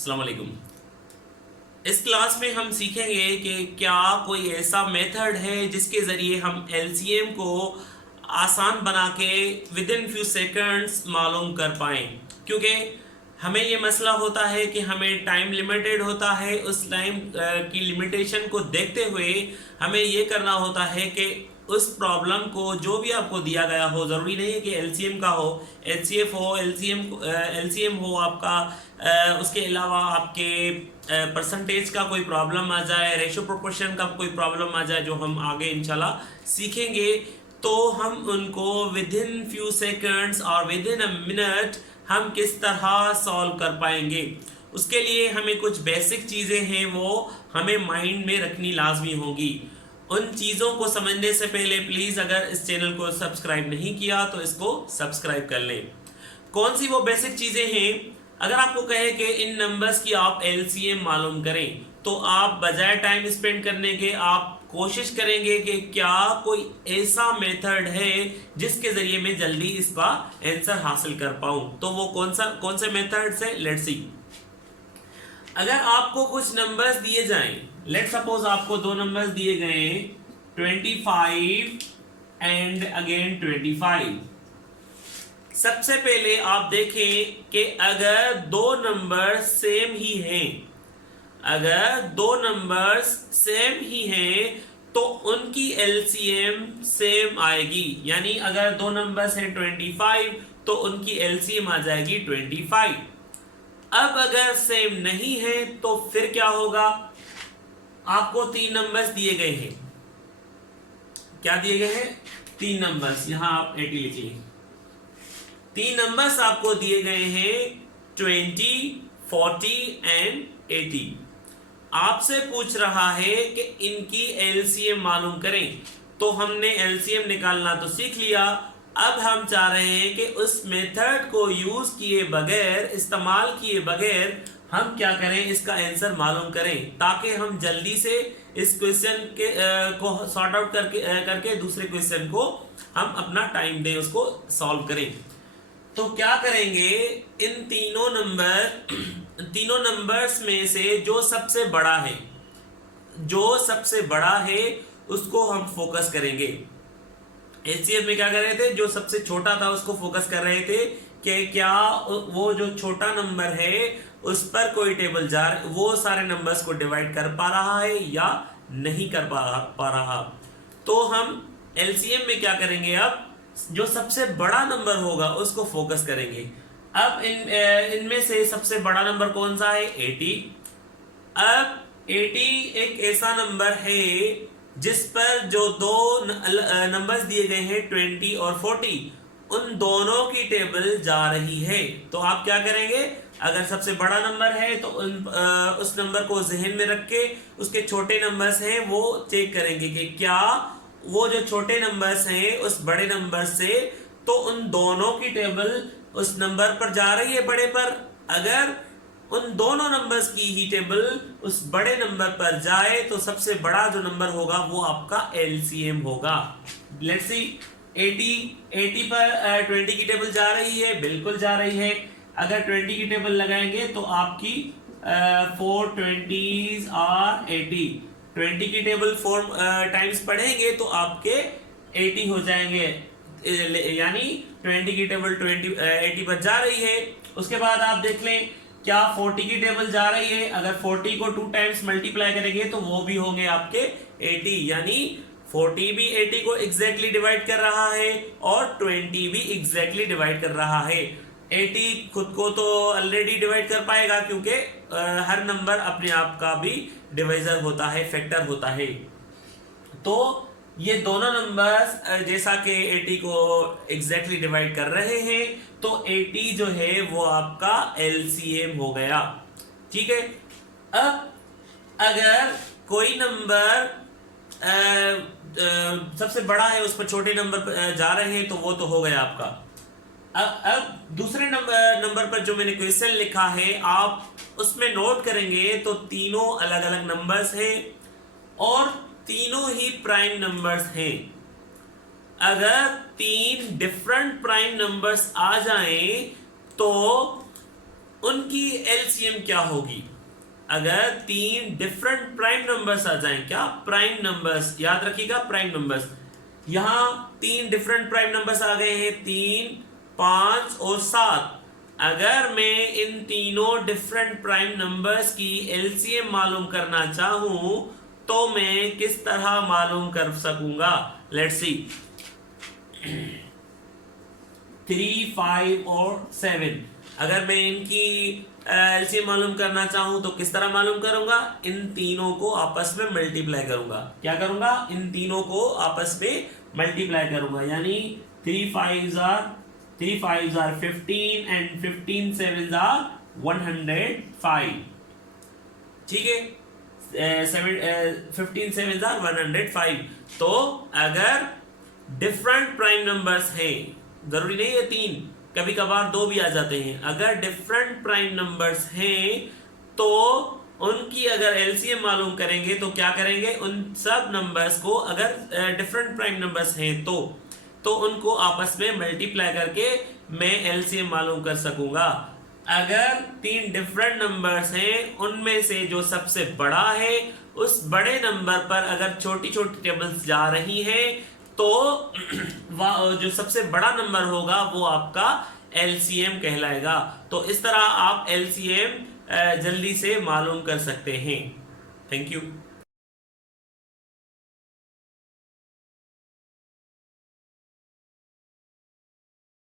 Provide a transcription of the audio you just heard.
अस्सलाम वालेकुम। इस क्लास में हम सीखेंगे कि क्या कोई ऐसा मेथड है जिसके ज़रिए हम एलसीएम को आसान बना के विद इन फ्यू सेकंड्स मालूम कर पाएँ, क्योंकि हमें ये मसला होता है कि हमें टाइम लिमिटेड होता है। उस टाइम की लिमिटेशन को देखते हुए हमें ये करना होता है कि उस प्रॉब्लम को जो भी आपको दिया गया हो, ज़रूरी नहीं है कि एलसीएम का हो, एचसीएफ हो, एलसीएम हो आपका, उसके अलावा आपके परसेंटेज का कोई प्रॉब्लम आ जाए, रेशो प्रोपोर्शन का कोई प्रॉब्लम आ जाए, जो हम आगे इंशाल्लाह सीखेंगे, तो हम उनको विद इन फ्यू सेकंड्स और विद इन अ मिनट हम किस तरह सॉल्व कर पाएंगे। उसके लिए हमें कुछ बेसिक चीज़ें हैं वो हमें माइंड में रखनी लाजमी होगी। उन चीज़ों को समझने से पहले प्लीज़ अगर इस चैनल को सब्सक्राइब नहीं किया तो इसको सब्सक्राइब कर लें। कौन सी वो बेसिक चीज़ें हैं? अगर आपको कहे कि इन नंबर्स की आप एलसीएम मालूम करें, तो आप बजाय टाइम स्पेंड करने के आप कोशिश करेंगे कि क्या कोई ऐसा मेथड है जिसके ज़रिए मैं जल्दी इसका आंसर हासिल कर पाऊँ। तो वो कौन से मेथड्स है, लेट्स सी। अगर आपको कुछ नंबर्स दिए जाएं, लेट सपोज आपको दो नंबर्स दिए गए 25 एंड अगेन 25। सबसे पहले आप देखें कि अगर दो नंबर सेम ही हैं, अगर दो नंबर्स सेम ही हैं तो उनकी एलसीएम सेम आएगी। यानी अगर दो नंबर्स हैं 25 तो उनकी एलसीएम आ जाएगी 25। अब अगर सेम नहीं है तो फिर क्या होगा? आपको तीन नंबर्स दिए गए हैं। क्या दिए गए हैं? तीन नंबर्स। यहां आप 80 लिखिए। तीन नंबर्स आपको दिए गए हैं 20, 40 एंड 80। आपसे पूछ रहा है कि इनकी एलसीएम मालूम करें। तो हमने एलसीएम निकालना तो सीख लिया। अब हम चाह रहे हैं कि उस मेथड को यूज किए बगैर, इस्तेमाल किए बगैर हम क्या करें, इसका आंसर मालूम करें, ताकि हम जल्दी से इस क्वेश्चन के को सॉर्ट आउट करके दूसरे क्वेश्चन को हम अपना टाइम दें, उसको सॉल्व करें। तो क्या करेंगे, इन तीनों नंबर्स में से जो सबसे बड़ा है, उसको हम फोकस करेंगे। एचसीएफ में क्या कर रहे थे, जो सबसे छोटा था उसको फोकस कर रहे थे कि क्या वो जो छोटा नंबर है उस पर कोई टेबल जार वो सारे नंबर्स को डिवाइड कर पा रहा है या नहीं कर पा रहा। तो हम एलसीएम में क्या करेंगे, अब जो सबसे बड़ा नंबर होगा उसको फोकस करेंगे। अब इनमें से सबसे बड़ा नंबर कौन सा है? 80। अब 80 एक ऐसा नंबर है जिस पर जो दो नंबर्स दिए गए हैं 20 और 40, उन दोनों की टेबल जा रही है। तो आप क्या करेंगे, अगर सबसे बड़ा नंबर है तो उस नंबर को जहन में रख के उसके छोटे नंबर्स हैं वो चेक करेंगे कि क्या वो जो छोटे नंबर्स हैं उस बड़े नंबर से, तो उन दोनों की टेबल उस नंबर पर जा रही है, बड़े पर। अगर उन दोनों नंबर्स की ही टेबल उस बड़े नंबर पर जाए तो सबसे बड़ा जो नंबर होगा वो आपका एलसीएम होगा। लेट्स सी, 80 पर 20 की टेबल जा रही है, बिल्कुल जा रही है। अगर 20 की टेबल लगाएंगे तो आपकी 4 20s और 80, 20 की टेबल 4 टाइम्स पढ़ेंगे तो आपके 80 हो जाएंगे। यानी 20 की टेबल 80 पर जा रही है। उसके बाद आप देख लें, क्या 40 की टेबल जा रही है? अगर 40 को 2 टाइम्स मल्टीप्लाई करेंगे तो वो भी होंगे आपके 80। यानी 40 भी 80 को एग्जैक्टली डिवाइड कर रहा है और 20 भी एग्जैक्टली डिवाइड कर रहा है। 80 खुद को तो ऑलरेडी डिवाइड कर पाएगा, क्योंकि हर नंबर अपने आप का भी डिवाइजर होता है, फैक्टर होता है। तो ये दोनों नंबर्स जैसा कि 80 को एग्जैक्टली डिवाइड कर रहे हैं, तो 80 जो है वो आपका एलसीएम हो गया। ठीक है। अब अगर कोई नंबर सबसे बड़ा है, उस पर छोटे नंबर पर जा रहे हैं, तो वो तो हो गया आपका। अब दूसरे नंबर पर जो मैंने क्वेश्चन लिखा है, आप उसमें नोट करेंगे तो तीनों अलग अलग नंबर्स हैं और तीनों ही प्राइम नंबर्स हैं। अगर तीन डिफरेंट प्राइम नंबर्स आ जाएं तो उनकी एलसीएम क्या होगी। अगर तीन डिफरेंट प्राइम नंबर्स आ जाएं, क्या प्राइम नंबर्स, याद रखिएगा प्राइम नंबर्स, यहां तीन डिफरेंट प्राइम नंबर्स आ गए हैं, 3, 5 और 7। अगर मैं इन तीनों डिफरेंट प्राइम नंबर्स की एलसीएम मालूम करना चाहूं तो मैं किस तरह मालूम कर सकूंगा। लेट्स सी, 3, 5 और 7, अगर मैं इनकी एलसीएम मालूम करना चाहूं तो किस तरह मालूम करूंगा, इन तीनों को आपस में मल्टीप्लाई करूंगा। क्या करूंगा, इन तीनों को आपस में मल्टीप्लाई करूंगा, यानी 3 5s are 15 and 15 7s are 105। ठीक है, 15 7s are 105। तो अगर डिफरेंट प्राइम नंबर्स हैं, जरूरी नहीं है तीन, कभी कभार दो भी आ जाते हैं, अगर डिफरेंट प्राइम नंबर्स हैं तो उनकी अगर एलसीएम मालूम करेंगे तो क्या करेंगे, उन सब नंबर्स को, अगर डिफरेंट प्राइम नंबर्स हैं तो उनको आपस में मल्टीप्लाई करके मैं एलसीएम मालूम कर सकूंगा। अगर तीन डिफरेंट नंबर्स हैं, उनमें से जो सबसे बड़ा है उस बड़े नंबर पर अगर छोटी छोटी टेबल्स जा रही हैं तो जो सबसे बड़ा नंबर होगा वो आपका एलसीएम कहलाएगा। तो इस तरह आप एलसीएम जल्दी से मालूम कर सकते हैं। Thank you.